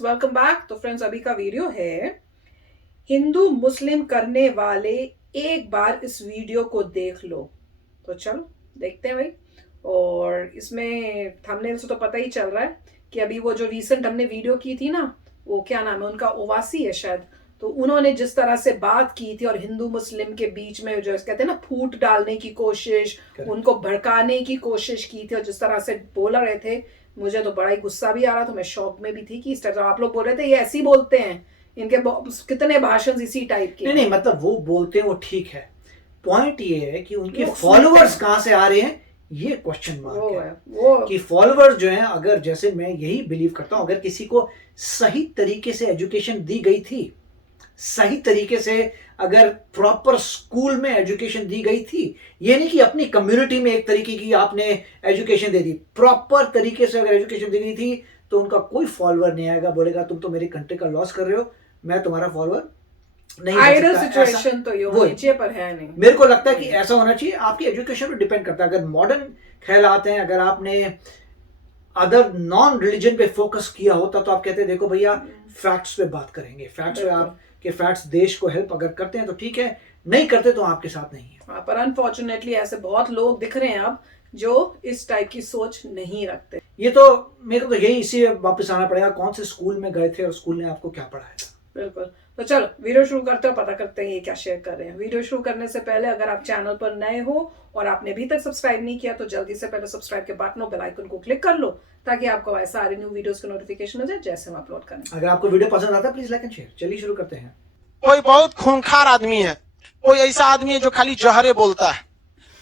Friends, welcome back. तो friends, अभी का वीडियो है हिंदू मुस्लिम करने वाले, एक बार इस वीडियो को देख लो। तो चलो देखते हैं भाई। और इसमें थंबनेल से तो पता ही चल रहा है कि अभी वो जो रीसेंट हमने वीडियो की थी ना, वो क्या नाम है उनका, ओवासी है शायद। तो उन्होंने जिस तरह से बात की थी और हिंदू मुस्लिम के बीच में जो कहते हैं ना फूट डालने की कोशिश, उनको भड़काने की कोशिश की थी और जिस तरह से बोल रहे थे, मुझे तो बड़ा ही गुस्सा भी आ रहा था। मैं शॉक में भी थी कि इस तरह आप लोग बोल रहे थे ये ऐसे ही बोलते हैं, इनके कितने भाषण इसी टाइप के। नहीं, मतलब वो बोलते हैं वो ठीक है। पॉइंट ये है कि उनके फॉलोअर्स कहां से आ रहे हैं, ये क्वेश्चन मार्क है। वो कि फॉलोअर्स जो हैं, अगर जैसे मैं यही बिलीव करता हूं, अगर किसी को सही तरीके से एजुकेशन दी गई थी, सही तरीके से अगर प्रॉपर स्कूल में एजुकेशन दी गई थी, ये नहीं कि अपनी कम्युनिटी में एक तरीके की आपने एजुकेशन दे दी, प्रॉपर तरीके से अगर एजुकेशन दी गई थी, तो उनका कोई फॉलोअर नहीं आएगा बोलेगा तुम तो मेरी कंट्री का लॉस कर रहे हो, मैं तुम्हारा फॉलोअर नहीं आइडल सिचुएशन तो ये नीचे पर है नहीं। मेरे को लगता है कि ऐसा होना चाहिए। आपकी एजुकेशन पे डिपेंड करता है। अगर मॉडर्न ख्यालात हैं, अगर आपने अदर नॉन रिलीजन पे फोकस किया होता तो आप कहते देखो भैया फैक्ट्स पे बात करेंगे, फैक्ट्स पे आप कि फैक्ट्स देश को हेल्प अगर करते हैं तो ठीक है, नहीं करते तो आपके साथ नहीं है। पर अनफॉर्चुनेटली ऐसे बहुत लोग दिख रहे हैं अब जो इस टाइप की सोच नहीं रखते। ये तो मेरे को तो यही इसी वापस आना पड़ेगा, कौन से स्कूल में गए थे और स्कूल ने आपको क्या पढ़ाया। बिल्कुल। तो चलो वीडियो शुरू करते हो, पता करते हैं ये क्या शेयर कर रहे हैं। वीडियो शुरू करने से पहले अगर आप चैनल पर नए हो और आपने अभी तक सब्सक्राइब नहीं किया तो जल्दी से पहले सब्सक्राइब के बटन और बेल आइकन को क्लिक कर लो, ताकि आपको ऐसा सारे न्यू वीडियोस की नोटिफिकेशन हो जाए जैसे हम अपलोड करें। अगर आपको वीडियो पसंद आता है प्लीज लाइक एंड शेयर। चलिए शुरू करते हैं। कोई बहुत खूंखार आदमी है, कोई ऐसा आदमी है जो खाली जहरे बोलता है,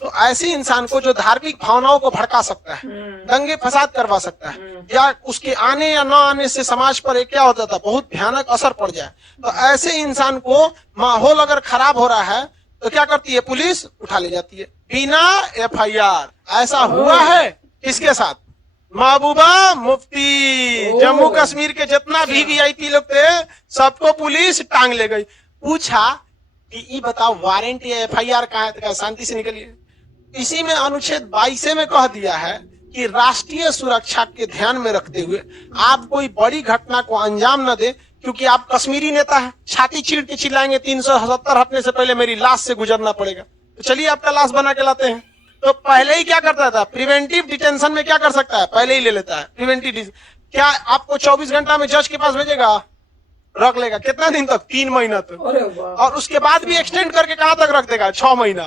तो ऐसे इंसान को जो धार्मिक भावनाओं को भड़का सकता है, दंगे फसाद करवा सकता है, या उसके आने या न आने से समाज पर एक क्या होता था बहुत भयानक असर पड़ जाए, तो ऐसे इंसान को माहौल अगर खराब हो रहा है तो क्या करती है पुलिस, उठा ले जाती है बिना FIR। ऐसा हुआ है किसके साथ? महबूबा मुफ्ती। जम्मू कश्मीर के जितना भी VIP लोग थे सबको पुलिस टांग ले गई। पूछा कि ये बताओ वारंट या FIR कहाँ है, तो शांति से निकलिए। इसी में अनुच्छेद 22 में कह दिया है कि राष्ट्रीय सुरक्षा के ध्यान में रखते हुए आप कोई बड़ी घटना को अंजाम न दे, क्योंकि आप कश्मीरी नेता है, छाती चीर के चिल्लाएंगे 370 हटने से पहले मेरी लाश से गुजरना पड़ेगा, तो चलिए आपका लाश बना के लाते हैं। तो पहले ही क्या करता था, प्रिवेंटिव डिटेंशन में क्या कर सकता है, पहले ही ले लेता है प्रिवेंटिव। क्या आपको 24 घंटा में जज के पास भेजेगा, रख लेगा कितना दिन तक, 3 महीना तक, और उसके बाद भी एक्सटेंड करके कहां तक रख देगा, 6 महीना।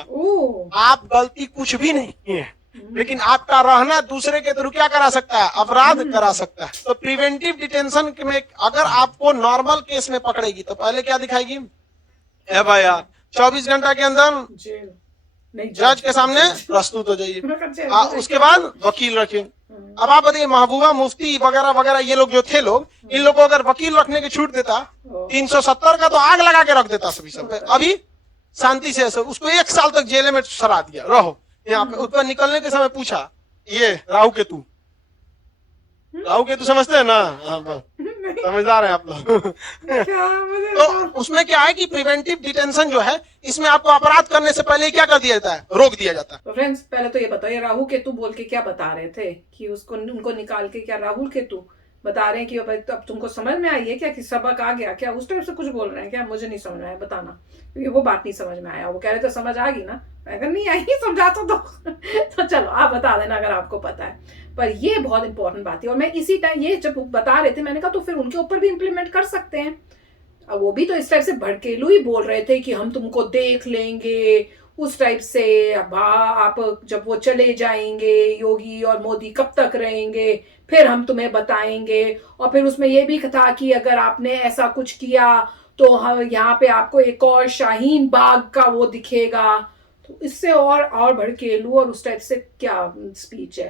आप गलती कुछ भी नहीं किए, लेकिन आपका रहना दूसरे के थ्रू क्या करा सकता है, अपराध करा सकता है। तो प्रिवेंटिव डिटेंशन में अगर आपको नॉर्मल केस में पकड़ेगी तो पहले क्या दिखाएगी, FIR। 24 घंटा के अंदर जज के सामने प्रस्तुत हो जाइए, उसके बाद वकील रखिए। अब आप बताइए महबूबा मुफ्ती वगैरह वगैरह ये लोग जो थे लोग, इन लोगों को अगर वकील रखने की छूट देता 370 का तो आग लगा के रख देता सभी सब। अभी शांति से ऐसे उसको 1 साल तक जेल में सरा दिया, रहो यहाँ पे। ऊपर निकलने के समय पूछा ये राहु केतु, राहु केतु समझते हैं ना, समझदार है आप लोग। तो उसमें क्या है कि प्रिवेंटिव डिटेंशन जो है, इसमें आपको अपराध करने से पहले क्या कर दिया जाता है, रोक दिया जाता है। तो फ्रेंड्स पहले तो ये बताओ, ये राहु केतु बोल के क्या बता रहे थे कि उसको उनको निकाल के क्या राहुल केतु बता रहे हैं कि अब तुमको समझ में आई है क्या कि सबक आ गया क्या, उस टाइप से कुछ बोल रहे हैं क्या? मुझे नहीं समझ में आया, बताना, क्योंकि वो बात नहीं समझ में आया। वो कह रहे थे समझ आ गई ना, अगर नहीं आई समझा तो चलो आप बता देना अगर आपको पता है। पर ये बहुत इंपॉर्टेंट बात है, और मैं इसी टाइम ये जब बता रहे थे मैंने कहा तो फिर उनके ऊपर भी इम्प्लीमेंट कर सकते हैं। अब वो भी तो इस टाइप से भड़केलू ही बोल रहे थे कि हम तुमको देख लेंगे, उस टाइप से। आप जब वो चले जाएंगे योगी और मोदी कब तक रहेंगे, फिर हम तुम्हें बताएंगे। और फिर उसमें ये भी था कि अगर आपने ऐसा कुछ किया तो यहाँ पे आपको एक और शाहीन बाग का वो दिखेगा। तो इससे और भड़केलू और उस टाइप से क्या स्पीच है।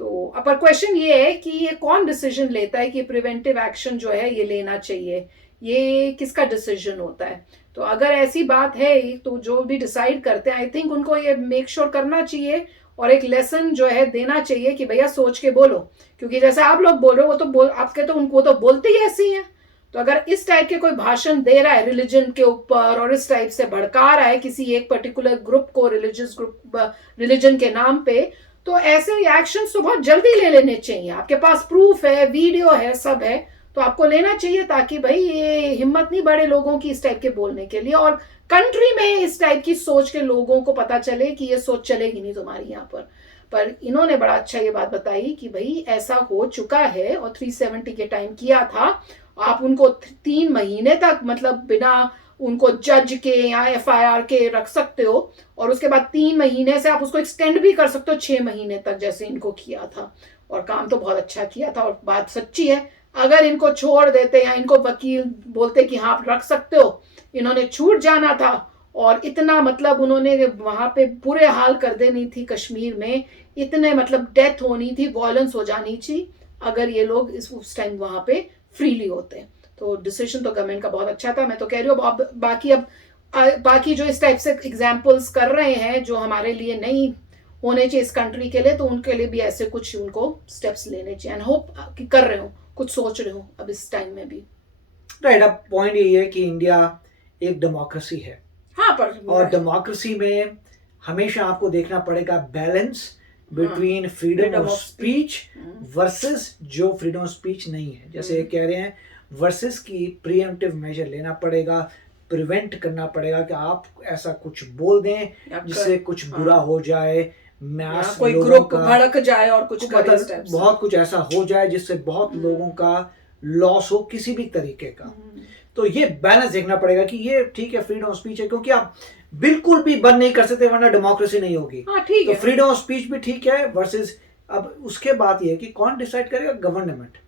तो पर क्वेश्चन ये है कि ये कौन डिसीजन लेता है कि प्रिवेंटिव एक्शन जो है ये लेना चाहिए, ये किसका डिसीजन होता है? तो अगर ऐसी बात है तो जो भी डिसाइड करते हैं आई थिंक उनको ये मेक श्योर करना चाहिए और एक लेसन जो है देना चाहिए कि भैया सोच के बोलो, क्योंकि जैसे आप लोग बोल रहे हो वो तो आपके तो उनको तो बोलते ही ऐसी हैं। तो अगर इस टाइप के कोई भाषण दे रहा है रिलीजन के ऊपर और इस टाइप से भड़का रहा है किसी एक पर्टिकुलर ग्रुप को, रिलीजियस ग्रुप, रिलीजन के नाम पे, तो ऐसे एक्शन तो बहुत जल्दी ले लेने चाहिए। आपके पास प्रूफ है, वीडियो है, सब है, तो आपको लेना चाहिए, ताकि भाई ये हिम्मत नहीं बढ़े लोगों की इस टाइप के बोलने के लिए, और कंट्री में इस टाइप की सोच के लोगों को पता चले कि ये सोच चलेगी नहीं तुम्हारी यहाँ पर इन्होंने बड़ा अच्छा ये बात बताई कि भाई ऐसा हो चुका है और 370 के टाइम किया था, आप उनको 3 महीने तक मतलब बिना उनको जज के या FIR के रख सकते हो, और उसके बाद 3 महीने से आप उसको एक्सटेंड भी कर सकते हो 6 महीने तक, जैसे इनको किया था, और काम तो बहुत अच्छा किया था। और बात सच्ची है, अगर इनको छोड़ देते या इनको वकील बोलते कि हाँ आप रख सकते हो, इन्होंने छूट जाना था, और इतना मतलब उन्होंने वहां पे बुरे हाल कर देनी थी कश्मीर में, इतने मतलब डेथ होनी थी, वॉयलेंस हो जानी थी, अगर ये लोग उस टाइम वहां पे फ्रीली होते। तो डिसीजन तो गवर्नमेंट का बहुत अच्छा था। मैं तो कह रही हूँ बाकी जो इस टाइप से एग्जाम्पल्स कर रहे हैं जो हमारे लिए नहीं होने चाहिए इस कंट्री के लिए, तो उनके लिए भी ऐसे कुछ उनको स्टेप्स लेने चाहिए, एंड होप कि कर रहे हो, कुछ सोच रहे हो अब इस टाइम में भी। राइट, अब पॉइंट यही है कि इंडिया एक डेमोक्रेसी है। हाँ, पर और डेमोक्रेसी में हमेशा आपको देखना पड़ेगा balance between freedom of speech versus जो फ्रीडम ऑफ स्पीच नहीं है, जैसे कह रहे हैं, वर्सेस की प्रीएम्प्टिव मेजर लेना पड़ेगा, प्रिवेंट करना पड़ेगा कि आप ऐसा कुछ बोल दें जिससे कुछ बुरा हो जाए, मैस कोई ग्रुप भड़क जाए और कुछ बहुत कुछ ऐसा हो जाए जिससे बहुत लोगों का लॉस हो किसी भी तरीके का। तो ये बैलेंस देखना पड़ेगा कि ये ठीक है फ्रीडम ऑफ स्पीच है, क्योंकि आप बिल्कुल भी बंद नहीं कर सकते वरना डेमोक्रेसी नहीं होगी। तो फ्रीडम ऑफ स्पीच भी ठीक है वर्सेस, अब उसके बाद ये है कि कौन डिसाइड करेगा, गवर्नमेंट।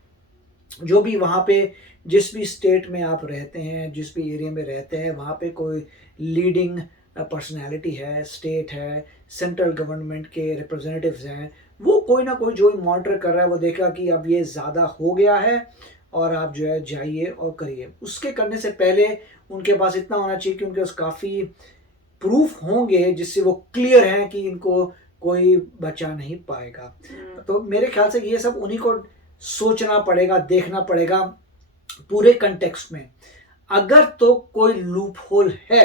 जो भी वहां पे जिस भी स्टेट में आप रहते हैं, जिस भी एरिया में रहते हैं, वहां पे कोई लीडिंग पर्सनैलिटी है, स्टेट है, सेंट्रल गवर्नमेंट के रिप्रेजेंटेटिव्स हैं, वो कोई ना कोई जो मॉनिटर कर रहा है वो देखा कि अब ये ज़्यादा हो गया है और आप जो है जाइए और करिए। उसके करने से पहले उनके पास इतना होना चाहिए कि उनके पास काफ़ी प्रूफ होंगे जिससे वो क्लियर हैं कि इनको कोई बचा नहीं पाएगा। तो मेरे ख्याल से ये सब उन्हीं को सोचना पड़ेगा, देखना पड़ेगा पूरे कंटेक्स्ट में। अगर तो कोई लूप होल है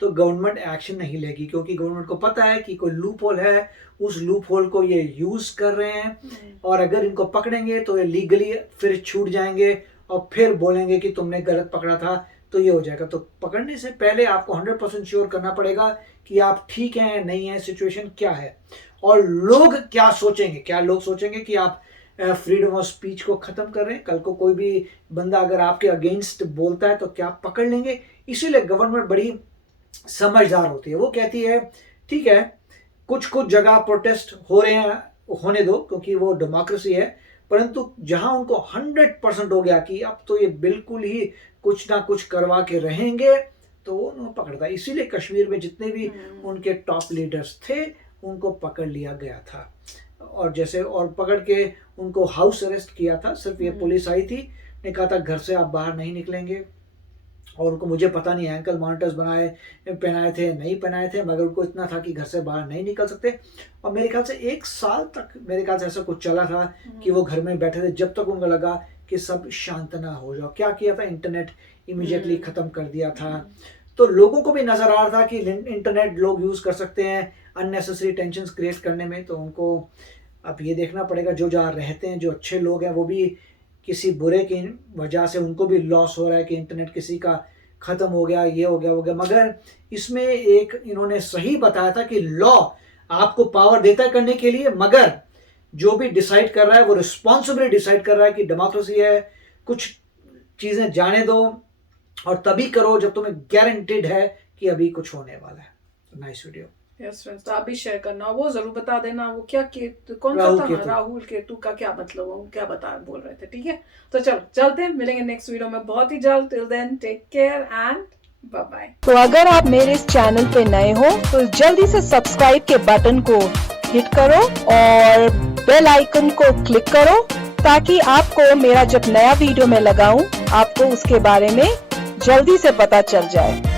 तो गवर्नमेंट एक्शन नहीं लेगी, क्योंकि गवर्नमेंट को पता है कि कोई लूप होल है, उस लूप होल को ये यूज कर रहे हैं, और अगर इनको पकड़ेंगे तो ये लीगली फिर छूट जाएंगे और फिर बोलेंगे कि तुमने गलत पकड़ा था, तो ये हो जाएगा। तो पकड़ने से पहले आपको 100% श्योर करना पड़ेगा कि आप ठीक हैं नहीं है, सिचुएशन क्या है, और लोग क्या सोचेंगे। क्या लोग सोचेंगे कि आप फ्रीडम ऑफ स्पीच को खत्म कर रहे हैं, कल को कोई भी बंदा अगर आपके अगेंस्ट बोलता है तो क्या आप पकड़ लेंगे। इसीलिए गवर्नमेंट बड़ी समझदार होती है, वो कहती है ठीक है कुछ जगह प्रोटेस्ट हो रहे हैं, होने दो, क्योंकि वो डेमोक्रेसी है, परंतु जहां उनको 100% हो गया कि अब तो ये बिल्कुल ही कुछ ना कुछ करवा के रहेंगे, तो उन्होंने पकड़ता। इसीलिए कश्मीर में जितने भी उनके टॉप लीडर्स थे उनको पकड़ लिया गया था, और पकड़ के उनको हाउस अरेस्ट किया था। सिर्फ ये पुलिस आई थी, ने कहा था घर से आप बाहर नहीं निकलेंगे, और उनको मुझे पता नहीं एंकल मॉनिटर्स पहनाए थे नहीं पहनाए थे, मगर उनको इतना था कि घर से बाहर नहीं निकल सकते। और मेरे ख्याल से 1 साल तक मेरे ख्याल से ऐसा कुछ चला था कि वो घर में बैठे थे जब तक उनको लगा कि सब शांत ना हो जाओ। क्या किया था, इंटरनेट इमीडिएटली ख़त्म कर दिया था। तो लोगों को भी नज़र आ रहा था कि इंटरनेट लोग यूज़ कर सकते हैं अननेसेसरी टेंशन क्रिएट करने में। तो उनको अब ये देखना पड़ेगा, जो जहाँ रहते हैं, जो अच्छे लोग हैं, वो भी किसी बुरे की वजह से उनको भी लॉस हो रहा है कि इंटरनेट किसी का ख़त्म हो गया, ये हो गया। मगर इसमें एक इन्होंने सही बताया था कि लॉ आपको पावर देता है करने के लिए, मगर जो भी डिसाइड कर रहा है वो रिस्पॉन्सिबली डिसाइड कर रहा है कि डेमोक्रेसी है, कुछ चीज़ें जाने दो और तभी करो जब तुम्हें गारंटीड है कि अभी कुछ होने वाला है। Nice video. यस फ्रेंड्स, तो आप भी शेयर करना, वो जरूर बता देना वो क्या कौन सा था, राहुल केतु का क्या मतलब, वो क्या बोल रहे थे। ठीक है, तो चलो चलते हैं, मिलेंगे नेक्स्ट वीडियो में बहुत ही जल्द। Till then take care and bye bye. तो अगर आप मेरे इस चैनल पे नए हो तो जल्दी से सब्सक्राइब के बटन को हिट करो और बेल आइकन को क्लिक करो, ताकि आपको मेरा जब नया वीडियो मैं लगाऊं आपको उसके बारे में जल्दी से पता चल जाए।